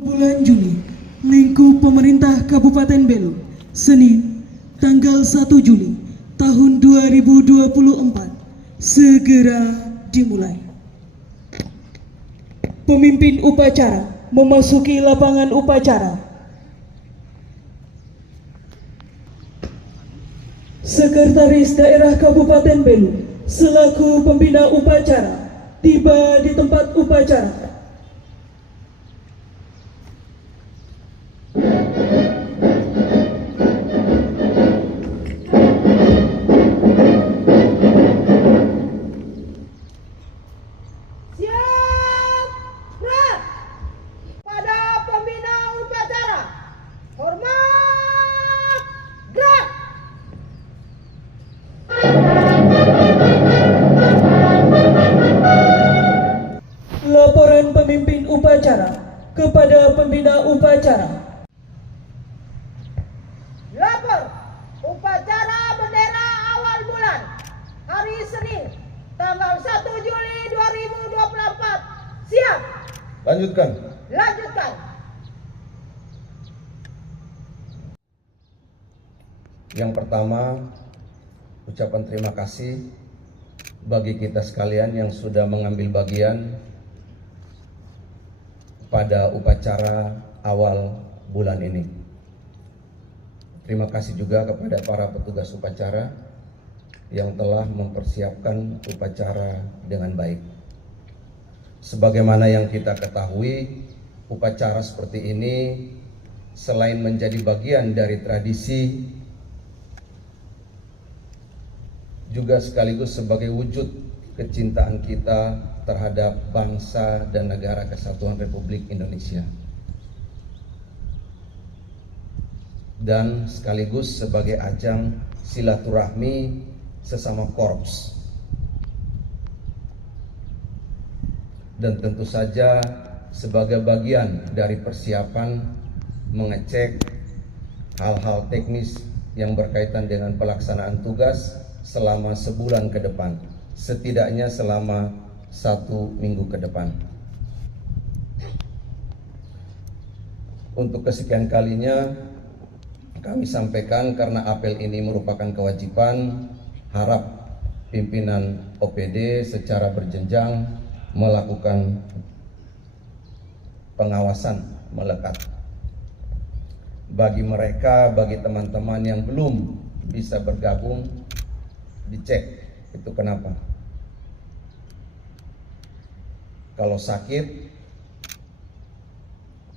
Bulan Juli, lingkup pemerintah Kabupaten Belu, Senin, tanggal 1 Juli tahun 2024, segera dimulai. Pemimpin upacara memasuki lapangan upacara. Sekretaris Daerah Kabupaten Belu selaku pembina upacara tiba di tempat upacara. Laporan pemimpin upacara kepada pembina upacara. Lapor upacara bendera awal bulan hari Senin tanggal 1 Juli 2024. Siap. Lanjutkan. Yang pertama, ucapan terima kasih bagi kita sekalian yang sudah mengambil bagian pada upacara awal bulan ini. Terima kasih juga kepada para petugas upacara yang telah mempersiapkan upacara dengan baik. Sebagaimana yang kita ketahui, upacara seperti ini selain menjadi bagian dari tradisi, juga sekaligus sebagai wujud kecintaan kita terhadap bangsa dan negara Kesatuan Republik Indonesia, dan sekaligus sebagai ajang silaturahmi sesama korps, dan tentu saja sebagai bagian dari persiapan mengecek hal-hal teknis yang berkaitan dengan pelaksanaan tugas selama sebulan ke depan, setidaknya selama 1 minggu ke depan. Untuk kesekian kalinya kami sampaikan, karena apel ini merupakan kewajiban, harap pimpinan OPD secara berjenjang melakukan pengawasan melekat. Bagi mereka, bagi teman-teman yang belum bisa bergabung, dicek itu kenapa. Kalau sakit,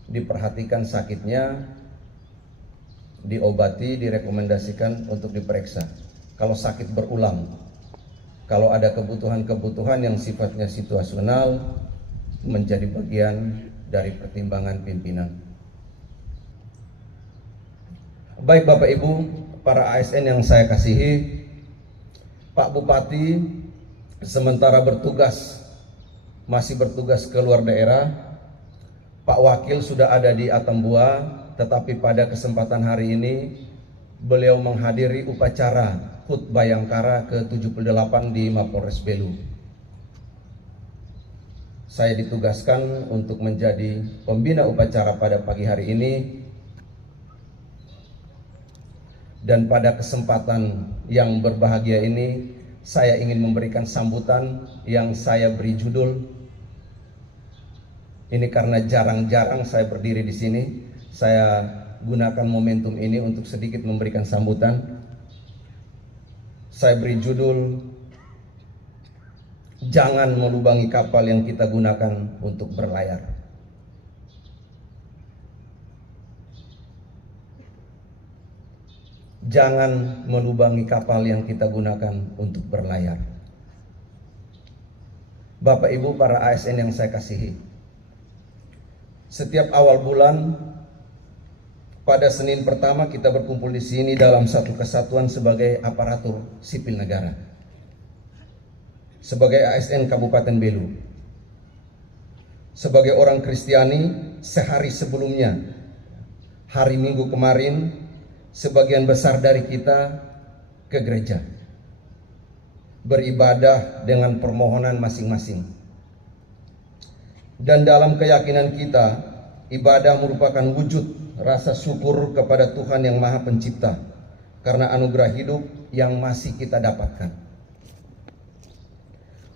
diperhatikan sakitnya, diobati, direkomendasikan untuk diperiksa. Kalau sakit berulang, kalau ada kebutuhan-kebutuhan yang sifatnya situasional, menjadi bagian dari pertimbangan pimpinan. Baik Bapak Ibu, para ASN yang saya kasihi, Pak Bupati sementara masih bertugas ke luar daerah. Pak Wakil sudah ada di Atambua, tetapi pada kesempatan hari ini beliau menghadiri upacara HUT Bayangkara ke-78 di Mapolres Belu. Saya ditugaskan untuk menjadi pembina upacara pada pagi hari ini, dan pada kesempatan yang berbahagia ini saya ingin memberikan sambutan yang saya beri judul, ini karena jarang-jarang saya berdiri di sini, saya gunakan momentum ini untuk sedikit memberikan sambutan. Saya beri judul, jangan melubangi kapal yang kita gunakan untuk berlayar. Jangan melubangi kapal yang kita gunakan untuk berlayar. Bapak Ibu para ASN yang saya kasihi, setiap awal bulan pada Senin pertama kita berkumpul di sini dalam satu kesatuan sebagai aparatur sipil negara, sebagai ASN Kabupaten Belu. Sebagai orang Kristiani, sehari sebelumnya, hari Minggu kemarin, sebagian besar dari kita ke gereja, beribadah dengan permohonan masing-masing. Dan dalam keyakinan kita, Ibadah merupakan wujud rasa syukur kepada Tuhan yang Maha Pencipta karena anugerah hidup yang masih kita dapatkan.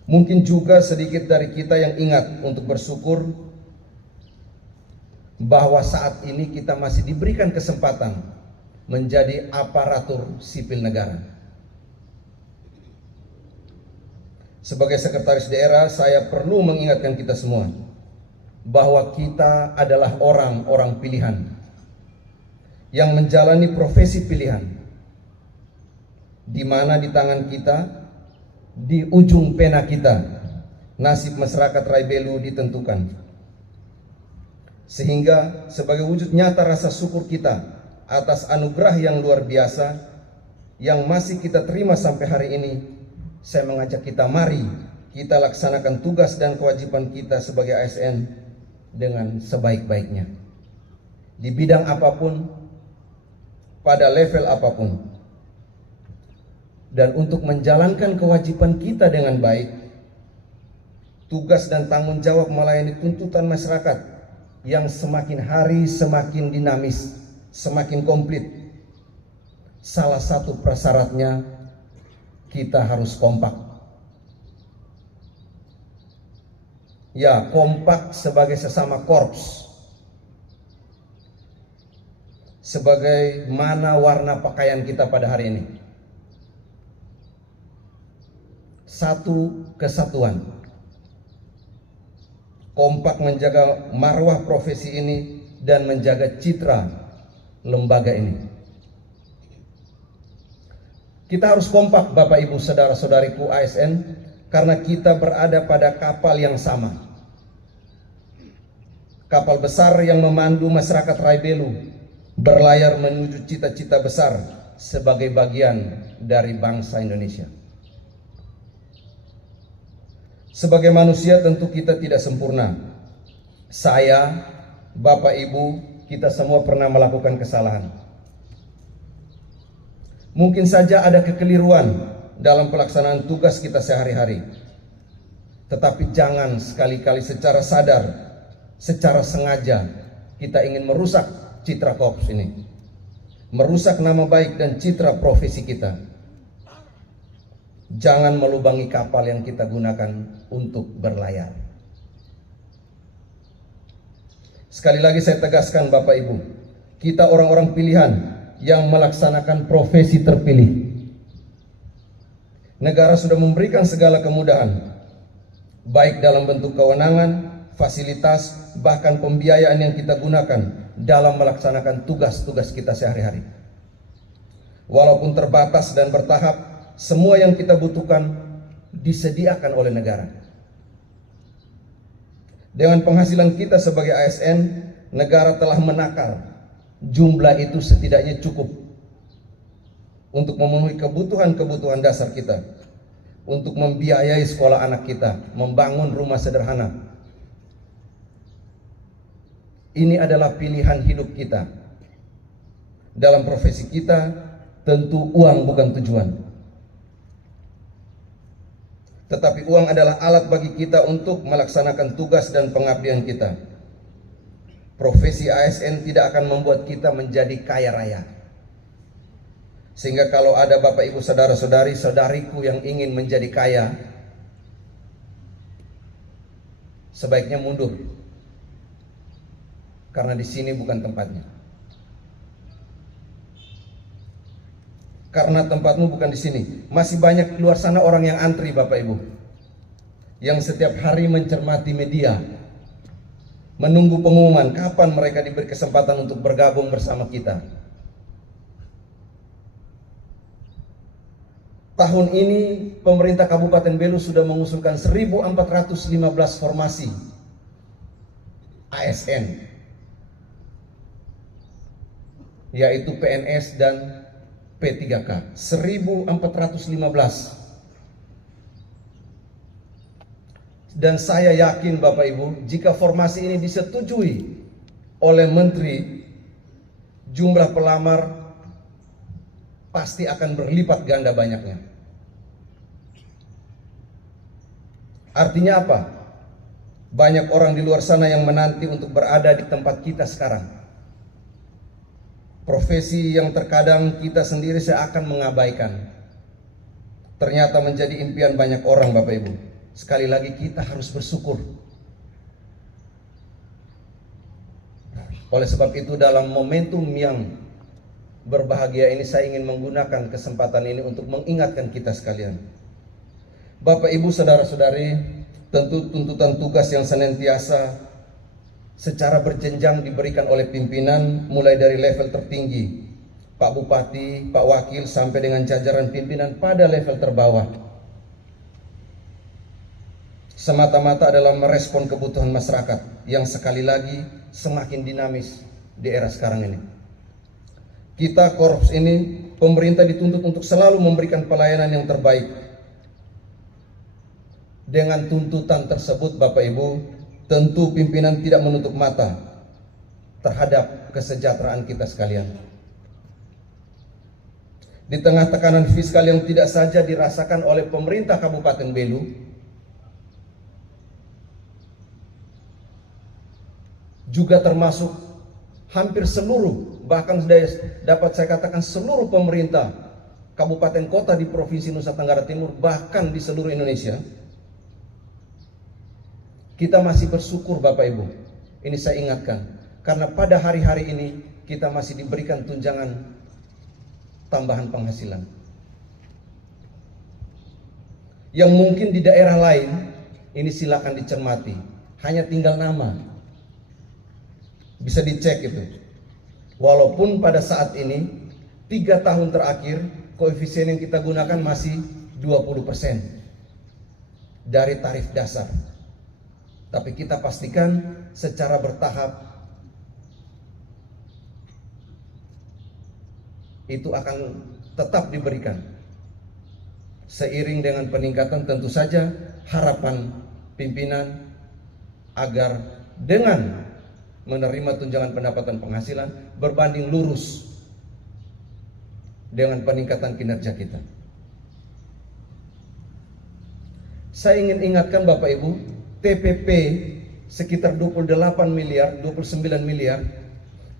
Mungkin juga sedikit dari kita yang ingat untuk bersyukur bahwa saat ini kita masih diberikan kesempatan menjadi aparatur sipil negara. Sebagai sekretaris daerah, saya perlu mengingatkan kita semua bahwa kita adalah orang-orang pilihan yang menjalani profesi pilihan, di mana di tangan kita, di ujung pena kita, nasib masyarakat Rai Belu ditentukan. Sehingga sebagai wujud nyata rasa syukur kita atas anugerah yang luar biasa yang masih kita terima sampai hari ini, saya mengajak kita, mari kita laksanakan tugas dan kewajiban kita sebagai ASN dengan sebaik-baiknya, di bidang apapun, pada level apapun. Dan untuk menjalankan kewajiban kita dengan baik, tugas dan tanggung jawab melayani tuntutan masyarakat yang semakin hari semakin dinamis, semakin komplit. Salah satu prasyaratnya, kita harus kompak. Ya, kompak sebagai sesama korps. Sebagaimana warna pakaian kita pada hari ini. Satu kesatuan. Kompak menjaga marwah profesi ini dan menjaga citra lembaga ini. Kita harus kompak, Bapak Ibu saudara-saudariku ASN, karena kita berada pada kapal yang sama. Kapal besar yang memandu masyarakat Rai Belu berlayar menuju cita-cita besar sebagai bagian dari bangsa Indonesia. Sebagai manusia tentu kita tidak sempurna. Saya, Bapak Ibu, kita semua pernah melakukan kesalahan. Mungkin saja ada kekeliruan dalam pelaksanaan tugas kita sehari-hari. Tetapi jangan sekali-kali secara sadar, secara sengaja kita ingin merusak citra korps ini. Merusak nama baik dan citra profesi kita. Jangan melubangi kapal yang kita gunakan untuk berlayar. Sekali lagi saya tegaskan, Bapak Ibu, kita orang-orang pilihan yang melaksanakan profesi terpilih. Negara sudah memberikan segala kemudahan, baik dalam bentuk kewenangan, fasilitas, bahkan pembiayaan yang kita gunakan dalam melaksanakan tugas-tugas kita sehari-hari. Walaupun terbatas dan bertahap, semua yang kita butuhkan disediakan oleh negara. Dengan penghasilan kita sebagai ASN, negara telah menakar jumlah itu setidaknya cukup untuk memenuhi kebutuhan-kebutuhan dasar kita, untuk membiayai sekolah anak kita, membangun rumah sederhana. Ini adalah pilihan hidup kita. Dalam profesi kita, tentu uang bukan tujuan. Tetapi uang adalah alat bagi kita untuk melaksanakan tugas dan pengabdian kita. Profesi ASN tidak akan membuat kita menjadi kaya raya. Sehingga kalau ada Bapak Ibu saudara-saudari, saudariku yang ingin menjadi kaya, sebaiknya mundur. Karena di sini bukan tempatnya. Karena tempatmu bukan di sini. Masih banyak di luar sana orang yang antri, Bapak Ibu, yang setiap hari mencermati media, menunggu pengumuman kapan mereka diberi kesempatan untuk bergabung bersama kita. Tahun ini pemerintah Kabupaten Belu sudah mengusulkan 1415 formasi ASN, yaitu PNS dan P3K. 1415. Dan saya yakin Bapak Ibu, jika formasi ini disetujui oleh Menteri, jumlah pelamar pasti akan berlipat ganda banyaknya. Artinya apa? Banyak orang di luar sana yang menanti untuk berada di tempat kita sekarang. Profesi yang terkadang kita sendiri seakan mengabaikan, ternyata menjadi impian banyak orang, Bapak Ibu. Sekali lagi kita harus bersyukur. Oleh sebab itu, dalam momentum yang berbahagia ini, saya ingin menggunakan kesempatan ini untuk mengingatkan kita sekalian. Bapak Ibu, saudara-saudari, tentu tuntutan tugas yang senantiasa secara berjenjang diberikan oleh pimpinan, mulai dari level tertinggi, Pak Bupati, Pak Wakil, sampai dengan jajaran pimpinan pada level terbawah, semata-mata adalah merespon kebutuhan masyarakat yang sekali lagi semakin dinamis di era sekarang ini. Kita korps ini, pemerintah dituntut untuk selalu memberikan pelayanan yang terbaik. Dengan tuntutan tersebut, Bapak Ibu, tentu pimpinan tidak menutup mata terhadap kesejahteraan kita sekalian. Di tengah tekanan fiskal yang tidak saja dirasakan oleh pemerintah Kabupaten Belu, juga termasuk hampir seluruh, bahkan dapat saya katakan seluruh pemerintah kabupaten kota di Provinsi Nusa Tenggara Timur, bahkan di seluruh Indonesia, kita masih bersyukur, Bapak Ibu. Ini saya ingatkan, karena pada hari-hari ini kita masih diberikan tunjangan tambahan penghasilan. Yang mungkin di daerah lain, ini silakan dicermati, hanya tinggal nama. Bisa dicek itu. Walaupun pada saat ini 3 tahun terakhir koefisien yang kita gunakan masih 20% dari tarif dasar. Tapi kita pastikan secara bertahap itu akan tetap diberikan. Seiring dengan peningkatan, tentu saja harapan pimpinan agar dengan menerima tunjangan pendapatan penghasilan berbanding lurus dengan peningkatan kinerja kita. Saya ingin ingatkan Bapak Ibu, TPP sekitar 28 miliar, 29 miliar,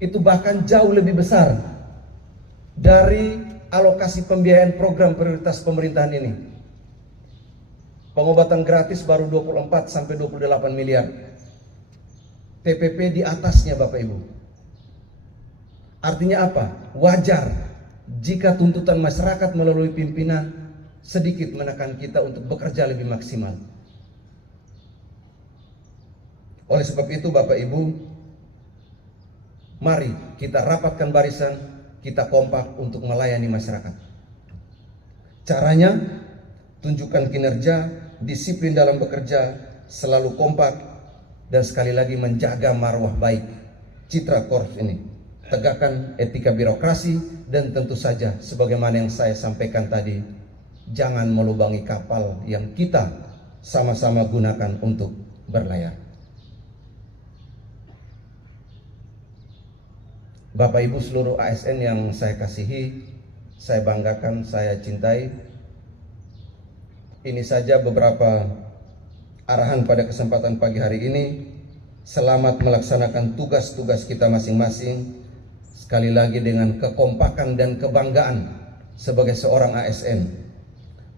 itu bahkan jauh lebih besar dari alokasi pembiayaan program prioritas pemerintahan ini. Pengobatan gratis baru 24 sampai 28 miliar. TPP di atasnya, Bapak Ibu. Artinya apa? Wajar jika tuntutan masyarakat melalui pimpinan sedikit menekan kita untuk bekerja lebih maksimal. Oleh sebab itu, Bapak Ibu, mari kita rapatkan barisan, kita kompak untuk melayani masyarakat. Caranya, tunjukkan kinerja, disiplin dalam bekerja, selalu kompak, dan sekali lagi menjaga marwah baik citra korps ini. Tegakkan etika birokrasi, dan tentu saja sebagaimana yang saya sampaikan tadi, jangan melubangi kapal yang kita sama-sama gunakan untuk berlayar. Bapak Ibu seluruh ASN yang saya kasihi, saya banggakan, saya cintai. Ini saja beberapa arahan pada kesempatan pagi hari ini. Selamat melaksanakan tugas-tugas kita masing-masing. Sekali lagi dengan kekompakan dan kebanggaan sebagai seorang ASN,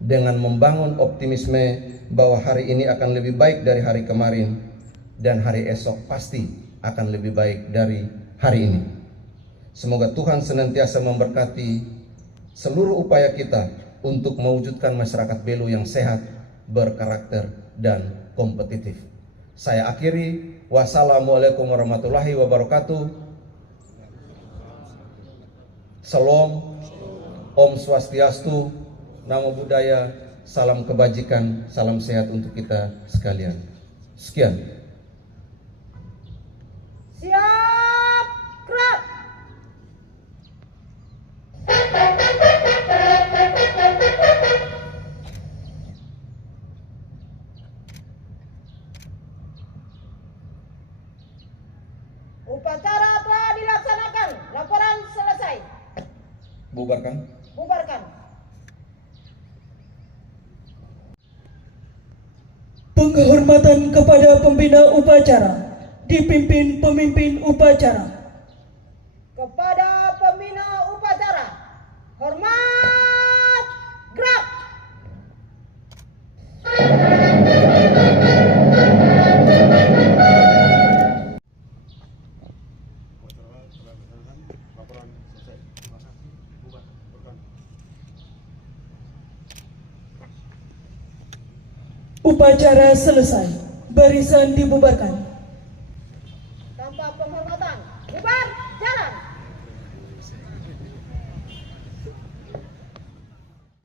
dengan membangun optimisme bahwa hari ini akan lebih baik dari hari kemarin, dan hari esok pasti akan lebih baik dari hari ini. Semoga Tuhan senantiasa memberkati seluruh upaya kita untuk mewujudkan masyarakat Belu yang sehat, berkarakter, dan kompetitif. Saya akhiri. Wassalamualaikum warahmatullahi wabarakatuh. Salam, Om Swastiastu, Namo Buddhaya, salam kebajikan, salam sehat untuk kita sekalian. Sekian. Siap, gerak. Upacara telah dilaksanakan. Laporan selesai. Bubarkan. Bubarkan. Penghormatan Penghormatan kepada pembina upacara dipimpin pemimpin upacara. Kepada pembina upacara, hormat, gerak. Upacara selesai, barisan dibubarkan. Tanpa penghormatan, bubar, jalan.